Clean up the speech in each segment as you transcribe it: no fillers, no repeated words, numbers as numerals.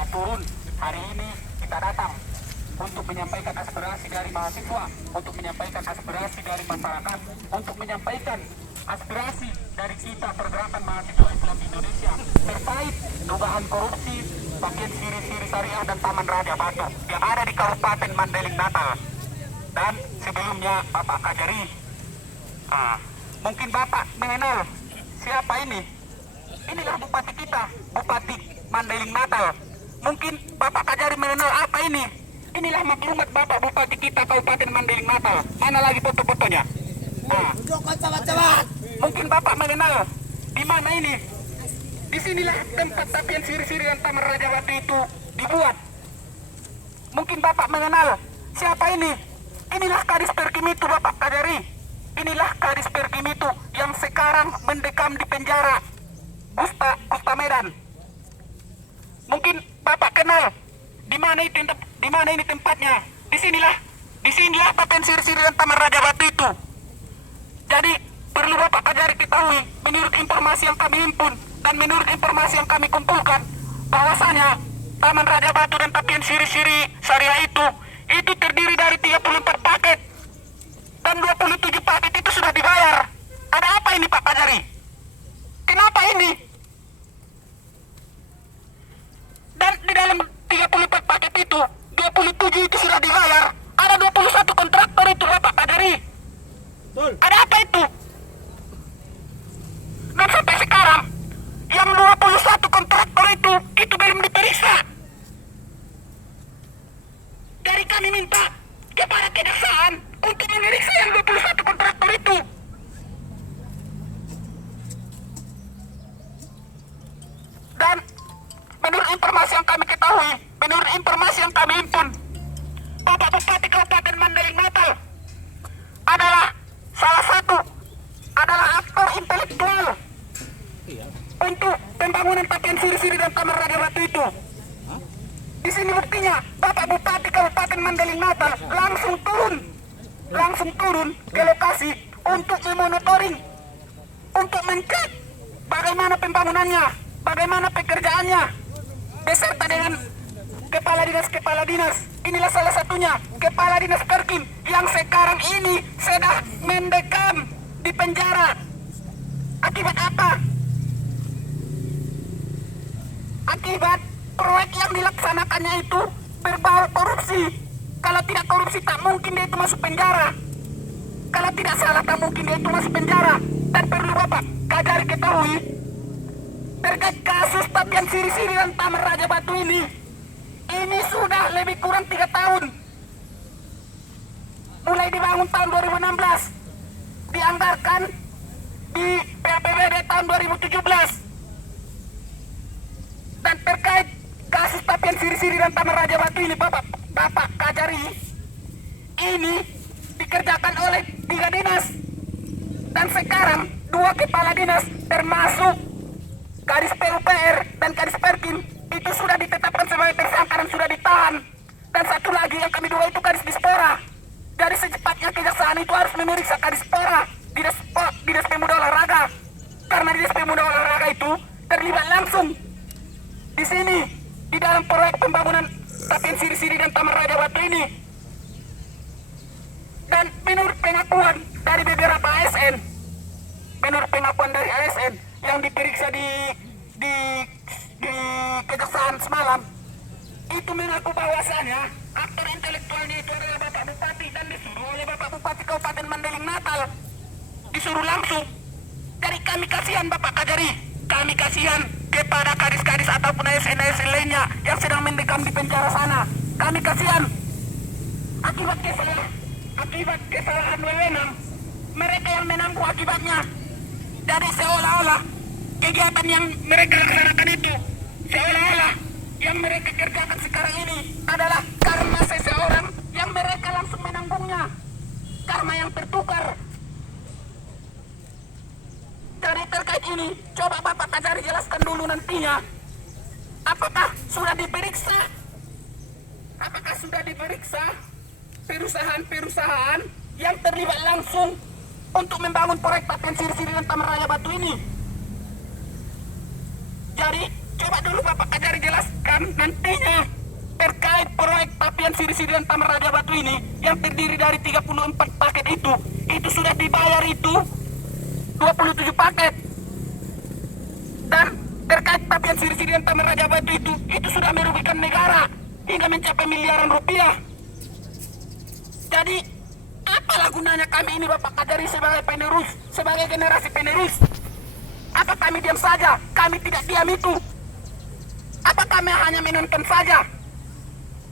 kita turun hari ini, kita datang untuk menyampaikan aspirasi dari mahasiswa, untuk menyampaikan aspirasi dari masyarakat, untuk menyampaikan aspirasi dari kita pergerakan mahasiswa Islam Indonesia terkait dugaan korupsi bagian siri-siri syariah dan Taman Raja Batu yang ada di Kabupaten Mandailing Natal. Dan sebelumnya Bapak Kajari, mungkin Bapak mengenal siapa ini? Inilah bupati kita, Bupati Mandailing Natal. Mungkin Bapak Kajari mengenal apa ini? Inilah maklumat Bapak Bupati kita Kabupaten Mandailing Natal. Mana lagi foto-fotonya? Mungkin Bapak mengenal di mana ini? Disinilah tempat tapian siri-siri dan Taman Raja Batu itu dibuat. Mungkin Bapak mengenal siapa ini? Inilah Kadis Perkim itu, Bapak Kajari. Inilah Kadis Perkim itu yang sekarang mendekam di penjara Gusta Medan. Mungkin Bapak kenal di mana ini tempatnya. Disinilah tapian siri-siri dan Taman Raja Batu itu. Jadi perlu Bapak Kajari ketahui, menurut informasi yang kami himpun dan menurut informasi yang kami kumpulkan, bahwasanya Taman Raja Batu dan tapian siri-siri syariah itu terdiri dari 34 paket dan 27 paket itu sudah dibayar. Ada apa ini Pak Kajari? Kenapa ini? Dan di dalam 34 paket itu 27 itu sudah dibayar. Ada 21 kontraktor itu Bapak Kajari. Ada apa itu? Dan sampai sekarang yang 21 kontraktor itu belum diperiksa. Dari kami minta kepada kejaksaan untuk memeriksa yang 21 kontraktor itu. Dan menurut informasi yang kami ketahui, menurut informasi yang kami himpun, Bapak Bupati Kabupaten Mandailing Natal adalah salah satu aktor intelektual untuk pembangunan tapian siri-siri dan Taman Raja Batu itu. Di sini buktinya, Bapak Bupati Kabupaten Mandailing Natal langsung turun ke lokasi untuk memonitoring, untuk mencek bagaimana pembangunannya, bagaimana pekerjaannya, beserta dengan kepala dinas. Inilah salah satunya, Kepala Dinas Perkim yang sekarang ini sedang mendekam di penjara. Akibat apa? Akibat proyek yang dilaksanakannya itu berbau korupsi. Kalau tidak korupsi tak mungkin dia itu masuk penjara. Kalau tidak salah tak mungkin dia itu masuk penjara. Dan perlu Bapak Kajari ketahui, terkait kasus tapian siri-siri dan Taman Raja Batu ini sudah lebih kurang 3 tahun. Mulai dibangun tahun 2016, dianggarkan di PAPBD tahun 2017. Dan terkait kasus tapian siri-siri dan Taman Raja Batu ini Bapak Kajari, ini dikerjakan oleh 3 dinas. Dan sekarang 2 kepala dinas termasuk Kadis PUPR dan Kadis Perkim itu sudah ditetapkan sebagai tersangka dan sudah ditahan. Dan satu lagi yang kami duga itu Kadis Dispora. Dari secepatnya kejaksaan itu harus memeriksa Kadis Dispora, Dinas Pemuda Olahraga, karena Dinas Pemuda Olahraga itu terlibat langsung di sini di dalam proyek pembangunan tapian siri-siri dan Taman Raja Batu ini. Dan menurut pengakuan dari beberapa ASN, yang diperiksa di kejaksaan semalam, itu mengaku bahwasannya aktor intelektualnya itu adalah Bapak Bupati dan disuruh oleh Bapak Bupati Kabupaten Mandailing Natal, disuruh langsung. Jadi kami kasihan Bapak Kajari, kami kasihan kepada kadis-kadis ataupun ASN lainnya yang sedang mendekam di penjara sana. Kami kasihan akibat kesalahan wewenang mereka yang menanggung akibatnya. Jadi seolah-olah kegiatan yang mereka laksanakan itu, seolah-olah yang mereka kerjakan sekarang ini adalah karma seseorang yang mereka langsung menanggungnya, karma yang tertukar. Jadi terkait ini, coba Bapak Kajari jelaskan dulu nantinya, apakah sudah diperiksa perusahaan-perusahaan yang terlibat langsung untuk membangun proyek tapian siri-siri dan Taman Raja Batu ini. Jadi coba dulu Bapak Kajari jelaskan Dan nantinya terkait proyek tapian Siri-Siri dan Taman Raja Batu ini yang terdiri dari 34 paket itu sudah dibayar itu 27 paket. Dan terkait tapian Siri-Siri dan Taman Raja Batu itu sudah merugikan negara hingga mencapai miliaran rupiah. Jadi apalah gunanya kami ini Bapak Kajari sebagai penerus, sebagai generasi penerus? Apa kami diam saja? Kami tidak diam itu. Apa kami hanya menonton saja?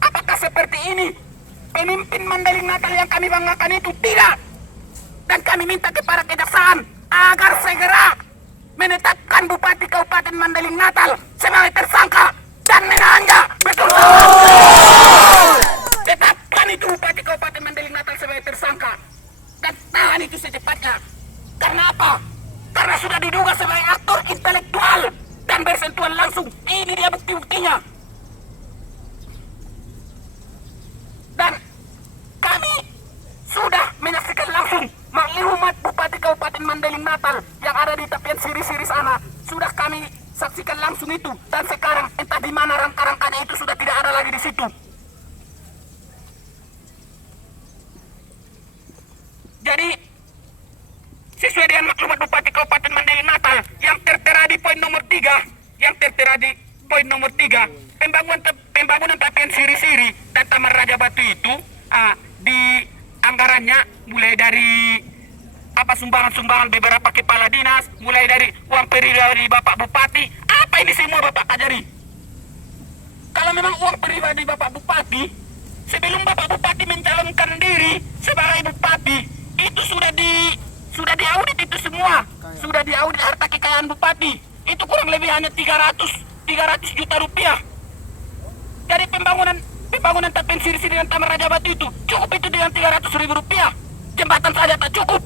Apakah seperti ini pemimpin Mandailing Natal yang kami banggakan itu? Tidak. Dan kami minta kepada kejaksaan agar segera menetapkan Bupati Kabupaten Mandailing Natal sebagai tersangka dan menahannya. Betul. Tetapkan itu Bupati Kabupaten Mandailing Natal sebagai tersangka dan tahan itu secepatnya. Karena apa? Karena sudah diduga sebagai aktor intelektual dan bersentuhan langsung. Ini dia bukti-buktinya. Dan kami sudah menyaksikan langsung maklumat Bupati Kabupaten Mandailing Natal yang ada di tepian Siri-Siri sana. Sudah kami saksikan langsung itu. Dan sekarang entah di mana rangka-rangkanya itu sudah tidak ada lagi di situ. Jadi sesuai dengan maklumat Bupati Kabupaten Mandailing Natal yang tertera di poin nomor 3, pembangunan tapian Siri-Siri dan Taman Raja Batu itu di anggarannya mulai dari sumbangan beberapa kepala dinas, mulai dari uang peri dari Bapak Bupati. Apa ini semua Bapak Kajari? Kalau memang uang pribadi Bapak Bupati, sebelum Bapak Bupati mencalonkan diri sebagai Bupati, itu sudah diaudit itu semua. Sudah diaudit harta kekayaan Bupati. Itu kurang lebih hanya 300 juta rupiah. Jadi pembangunan tapian Siri-Siri dan Taman Raja Batu itu cukup itu dengan 300.000 rupiah. Jembatan saja tak cukup.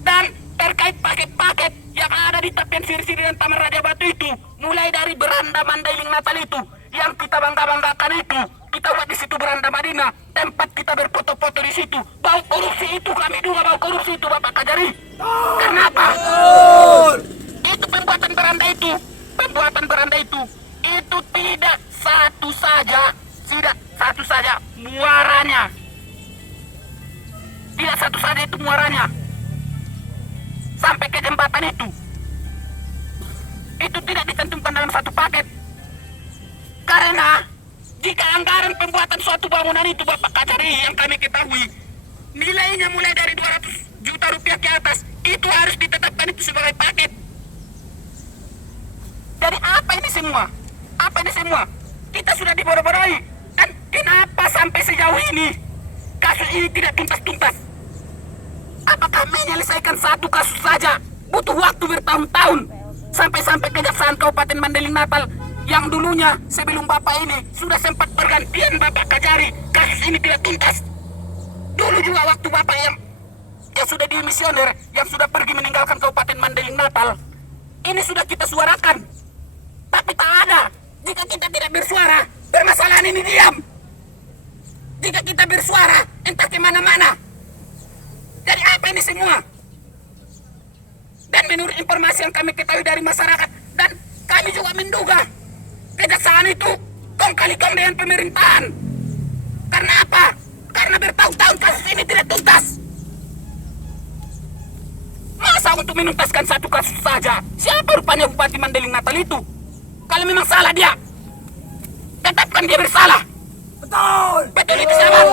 Dan terkait paket-paket yang ada di tapian Siri-Siri dan Taman Raja Batu itu, mulai dari beranda Mandailing Natal itu yang kita bangga-banggakan itu, kita buat di situ beranda Madinah, tempat kita berfoto-foto di situ. Bau korupsi itu, kami duga bau korupsi itu Bapak Kajari. Kenapa? Itu pembuatan beranda itu tidak satu saja muaranya. Tidak satu saja itu muaranya. Sampai ke jembatan itu tidak dicantumkan dalam satu paket. Karena jika anggaran pembuatan suatu bangunan itu Bapak Kajari yang kami ketahui nilainya mulai dari 200 juta rupiah ke atas, itu harus ditetapkan itu sebagai paket. Jadi apa ini semua? Kita sudah dibodoh-bodohi. Dan kenapa sampai sejauh ini kasus ini tidak tuntas-tuntas? Apakah menyelesaikan satu kasus saja butuh waktu bertahun-tahun? Sampai-sampai Kejaksaan Kabupaten Mandailing Natal yang dulunya sebelum Bapak ini sudah sempat pergantian Bapak Kajari, kasus ini tidak tuntas. Dulu juga waktu Bapak yang sudah dimisioner, yang sudah pergi meninggalkan Kabupaten Mandailing Natal, ini sudah kita suarakan. Tapi tak ada. Jika kita tidak bersuara, permasalahan ini diam. Jika kita bersuara, entah kemana-mana. Jadi apa ini semua? Dan menurut informasi yang kami ketahui dari masyarakat, dan kami juga menduga, kejaksaan itu kong kali kong dengan pemerintahan. Karena apa? Karena bertahun-tahun kasus ini tidak tuntas. Masa untuk menuntaskan satu kasus saja? Siapa rupanya Bupati Mandailing Natal itu? Kalau memang salah dia, tetapkan dia bersalah. Betul itu sahabat.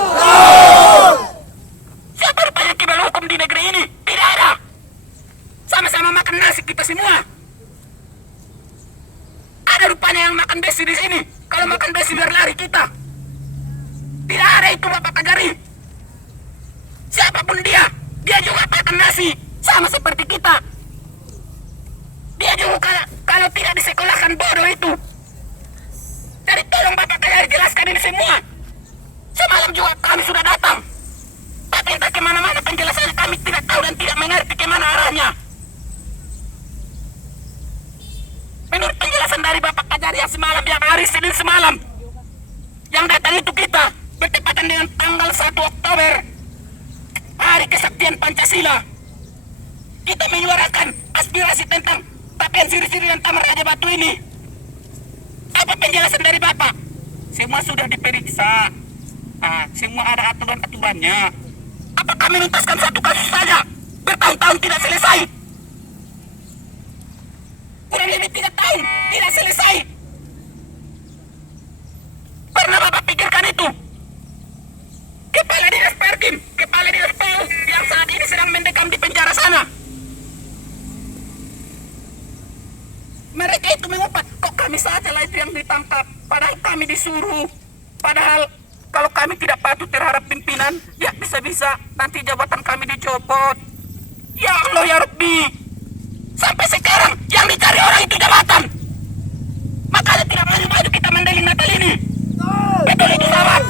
Siapa rupanya kibal hukum di negeri ini? Tidak ada. Sama-sama makan nasi kita semua. Ada rupanya yang makan besi di sini. Kalau makan besi biar lari kita. Tidak ada itu Bapak Kajari. Siapapun dia juga makan nasi sama seperti kita. Dia juga kalau tidak disekolahkan bodoh itu. Jadi tolong Bapak Kajari jelaskan ini semua. Semalam juga kami sudah datang, tapi entah kemana-mana penjelasannya kami tidak tahu dan tidak mengerti kemana arahnya. Menurut penjelasan dari Bapak Kajari yang semalam, yang hari Senin semalam, yang datang itu kita bertepatan dengan tanggal 1 Oktober, Hari Kesaktian Pancasila. Kita menyuarakan aspirasi tentang tapian Siri-Siri dan Taman Raja Batu ini. Apa penjelasan dari Bapak? Semua sudah diperiksa. Semua ada aturan-aturannya. Apa kami menuntaskan satu kasus saja? Bertahun-tahun tidak selesai. Kurang lebih 3 tahun tidak selesai. Pernah Bapak pikirkan itu? Kepala Dinas Perkim, Kepala Dinas PU yang saat ini sedang mendekam di penjara sana. Mereka itu mengumpat, kok kami saja lah itu yang ditangkap. Padahal kami disuruh. Padahal kalau kami tidak patuh terhadap pimpinan, ya bisa-bisa nanti jabatan kami dicopot. Ya Allah ya Rabbi. Sampai sekarang yang dicari orang itu jabatan. Makanya tidak maju-maju kita Mandailing Natal ini. Betul itu sahabat.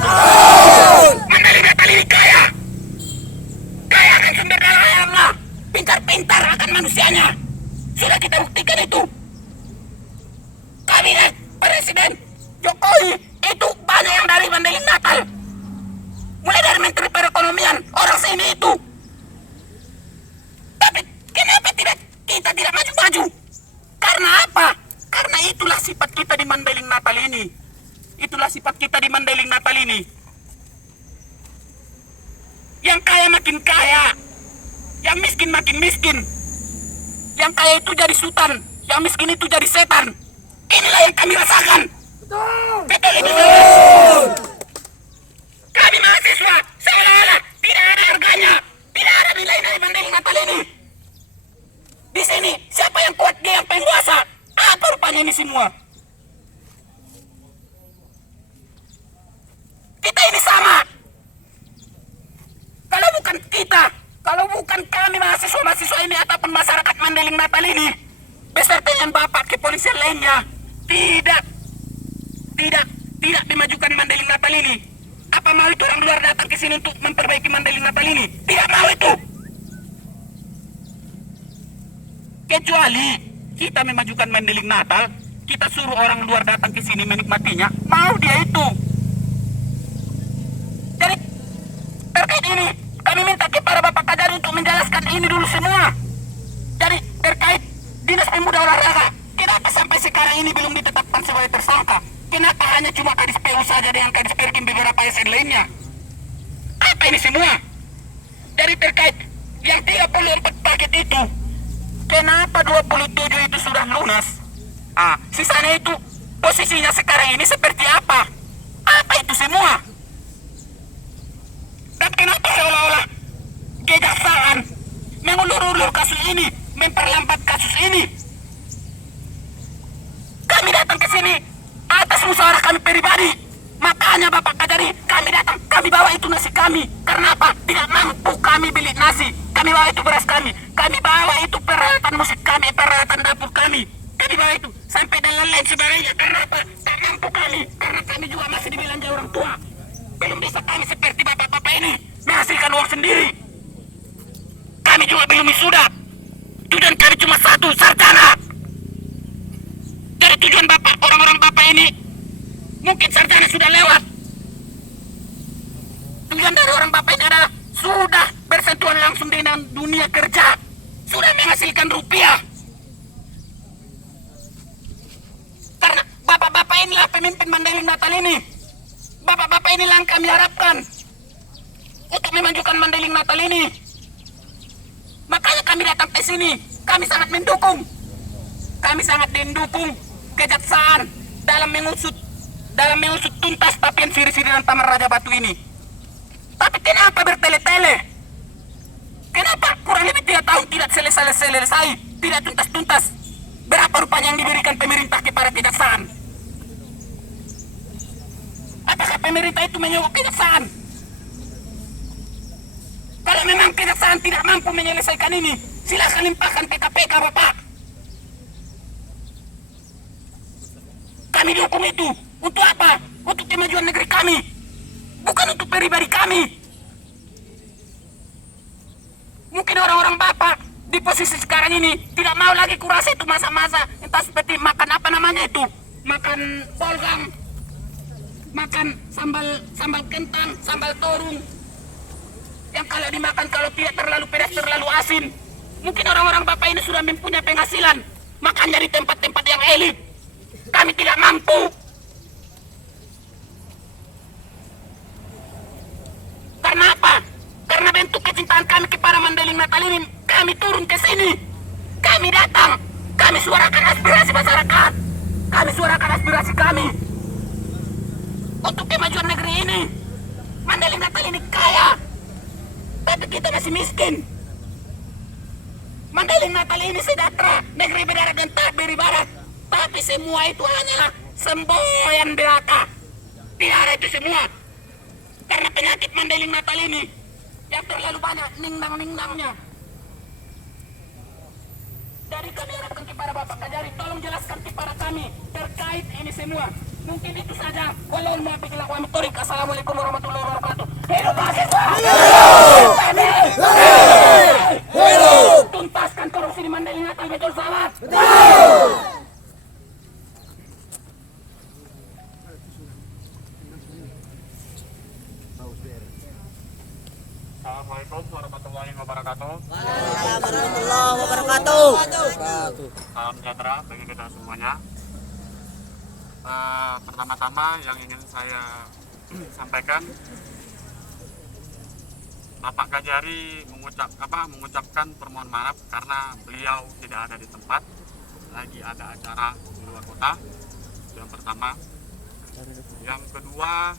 Mandailing Natal ini kaya. Kaya akan sumber daya Allah. Pintar-pintar akan manusianya. Sudah kita buktikan itu. Kabinet Presiden Jokowi itu banyak yang dari Mandailing Natal. Mulai dari Menteri Perekonomian, orang sini itu. Tapi kenapa kita tidak maju-maju? Karena apa? Karena itulah sifat kita di Mandailing Natal ini. Itulah sifat kita di Mandailing Natal ini. Yang kaya makin kaya, yang miskin makin miskin. Yang kaya itu jadi sultan, yang miskin itu jadi setan. Inilah yang kami rasakan. Betul itu. Kami mahasiswa seolah-olah tidak ada harganya, tidak ada nilai dari Mandailing Natal ini. Di sini siapa yang kuat, dia yang penguasa. Apa rupanya ini semua? Kita ini sama. Kalau bukan kita, kalau bukan kami mahasiswa-mahasiswa ini ataupun masyarakat Mandailing Natal ini, beserta dengan Bapak kepolisian lainnya, tidak memajukan Mandailing Natal ini. Apa mau itu orang luar datang ke sini untuk memperbaiki Mandailing Natal ini? Tidak mau itu. Kecuali kita memajukan Mandailing Natal, kita suruh orang luar datang ke sini menikmatinya, mau dia itu. Jadi terkait ini kami minta kepada Bapak Kajari untuk menjelaskan ini dulu semua. Jadi terkait Dinas Pemuda Olahraga, kenapa sampai sekarang ini belum ditetapkan sebagai tersangka? Kenapa hanya cuma Kadis PU saja dengan Kadis Perkim beberapa ASN lainnya? Apa ini semua? Dari terkait yang 34 paket itu, kenapa 27 itu sudah lunas? Sisanya itu posisinya sekarang ini seperti apa? Apa itu semua? Dan kenapa seolah-olah kejaksaan mengulur-ulur kasus ini, memperlambat kasus ini? Kami datang ke sini atas musyawarah kami pribadi. Makanya Bapak Kajari, kami datang, kami bawa itu nasi kami. Karena apa? Tidak mampu kami beli nasi. Kami bawa itu beras kami. Kami bawa itu peralatan musik kami, peralatan dapur kami. Kami bawa itu sampai dan lain-lain sebagainya. Karena apa? Tak mampu kami. Karena kami juga masih dibelanja orang tua. Belum bisa kami seperti bapak-bapak ini menghasilkan uang sendiri. Kami juga belum wisuda. Tujuan kami cuma satu, sarjana. Dari tujuan bapak, orang-orang bapak ini mungkin sarjana sudah lewat. Tujuan dari orang bapak ini adalah sudah bersentuhan langsung dengan dunia kerja, sudah menghasilkan rupiah. Karena bapak-bapak inilah pemimpin Mandailing Natal ini. Bapak-bapak inilah yang kami harapkan untuk memajukan Mandailing Natal ini. Makanya kami datang ke sini. Kami sangat mendukung. Kami sangat mendukung kejaksaan dalam mengusut tuntas tapian siri-siri dan Taman Raja Batu ini. Tapi kenapa bertele-tele? Kenapa kurang lebih 3 tahun tidak selesai, tidak tuntas-tuntas? Berapa rupanya yang diberikan pemerintah kepada kejaksaan? Apakah pemerintah itu menyogok kejaksaan? Kalau memang kejaksaan tidak mampu menyelesaikan ini, silakan limpahkan ke KPK, Bapak. Kami dukung itu. Untuk apa? Untuk kemajuan negeri kami. Bukan untuk pribadi kami. Mungkin orang-orang Bapak di posisi sekarang ini tidak mau lagi kurasa itu masa-masa. Entah seperti makan apa namanya itu. Makan bolgang. Makan sambal kentang, sambal torung. Yang kalau dimakan kalau tidak terlalu pedas, terlalu asin. Mungkin orang-orang Bapak ini sudah mempunyai penghasilan. Makan dari tempat-tempat yang elit. Kami tidak mampu. Karena apa? Karena bentuk kecintaan kami kepada Mandailing Natal ini, kami turun ke sini. Kami datang. Kami suarakan aspirasi masyarakat. Kami suarakan aspirasi kami untuk kemajuan negeri ini. Mandailing Natal ini kaya, tapi kita masih miskin. Mandailing Natal ini sejahtera, negeri berdarah dan tak beribarat. Tapi semua itu hanyalah semboyan belaka. Biar itu semua. Karena penyakit Mandailing Natal ini yang terlalu banyak ningdang-ningdangnya. Dari kami harapkan kepada Bapak Kajari, tolong jelaskan kepada kami terkait ini semua. Mungkin itu saja. Walau maaf bila kami torik. Assalamualaikum warahmatullahi wabarakatuh. Hidup mahasiswa! Tuntaskan korupsi di Mandailing Natal, betul sahabat? Assalamualaikum warahmatullahi wabarakatuh. Waalaikumsalam wabarakatuh. Salam sejahtera bagi kita semuanya. Pertama-tama yang ingin saya sampaikan, Bapak Kajari mengucapkan permohonan maaf karena beliau tidak ada di tempat, lagi ada acara di luar kota. Yang pertama, yang kedua,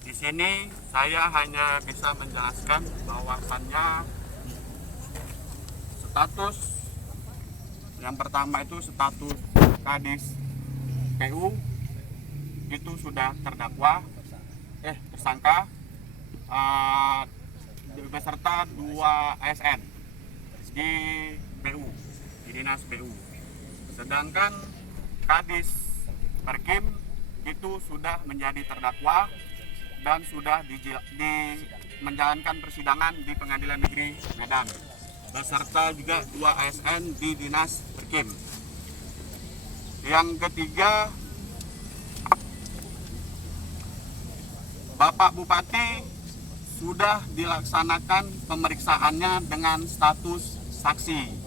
di sini saya hanya bisa menjelaskan bahwasannya status yang pertama itu status Kadis PU itu sudah tersangka beserta 2 ASN di PU, di dinas PU. Sedangkan Kadis Perkim itu sudah menjadi terdakwa dan sudah menjalankan persidangan di Pengadilan Negeri Medan, beserta juga 2 ASN di dinas Perkim. Yang ketiga, Bapak Bupati sudah dilaksanakan pemeriksaannya dengan status saksi.